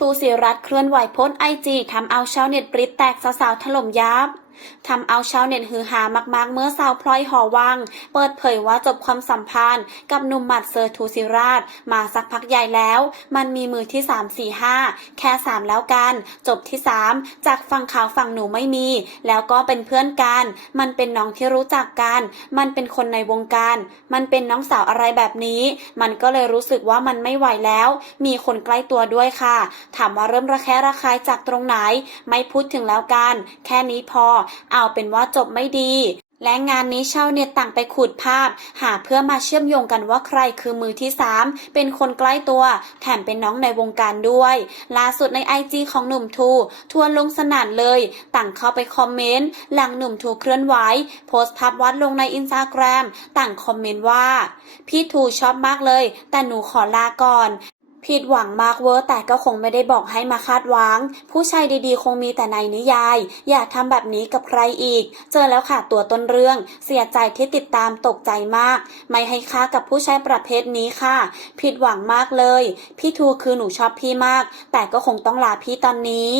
ทูศิรัตน์เคลื่อนไหวโพสไอจีทำเอาชาวเน็ตปริตแตกสาวๆถล่มยับทำเอาชาวเน็ตฮือฮามาก ๆ เมื่อสาวพลอยหอวัง เปิดเผยว่าจบความสัมพันธ์ กับหนุ่มหมัดเซอร์ทูซิราช มาสักพักใหญ่แล้ว มันมีมือที่ 3 4 5 แค่ 3 แล้วกัน จบที่ 3 จากฝั่งข่าวฝั่งหนูไม่มี แล้วก็เป็นเพื่อนกัน มันเป็นน้องที่รู้จักกัน มันเป็นคนในวงการ มันเป็นน้องสาวอะไรแบบนี้ มันก็เลยรู้สึกว่ามันไม่ไหวแล้ว มีคนใกล้ตัวด้วยค่ะ ถามว่าเริ่มระแคะระคายจากตรงไหน ไม่พูดถึงแล้วกัน แค่นี้พอเอาเป็นว่าจบไม่ดี และงานนี้ชาวเน็ตต่างไปขุดภาพ หาเพื่อมาเชื่อมโยงกันว่าใครคือมือที่ 3 เป็นคนใกล้ตัว แถมเป็นน้องในวงการด้วย ล่าสุดในไอจีของหนุ่มทูทวนลงสนั่นเลย ต่างเข้าไปคอมเมนต์ หลังหนุ่มทูเคลื่อนไหวโพสต์ภาพวาดลงในอินสตาแกรมต่างคอมเมนต์ว่า พี่ทูชอบมากเลย แต่หนูขอลาก่อน ผิดหวังมากเวอร์แต่ก็คงไม่ได้บอกให้มาคาดหวัง ผู้ชายดีๆ คงมีแต่ในนิยาย อย่าทำแบบนี้กับใครอีก เจอแล้วค่ะตัวต้นเรื่อง เสียใจที่ติดตามตกใจมาก ไม่ให้ค่ากับผู้ชายประเภทนี้ค่ะ ผิดหวังมากเลย พี่ทูคือหนูชอบพี่มาก แต่ก็คงต้องลาพี่ตอนนี้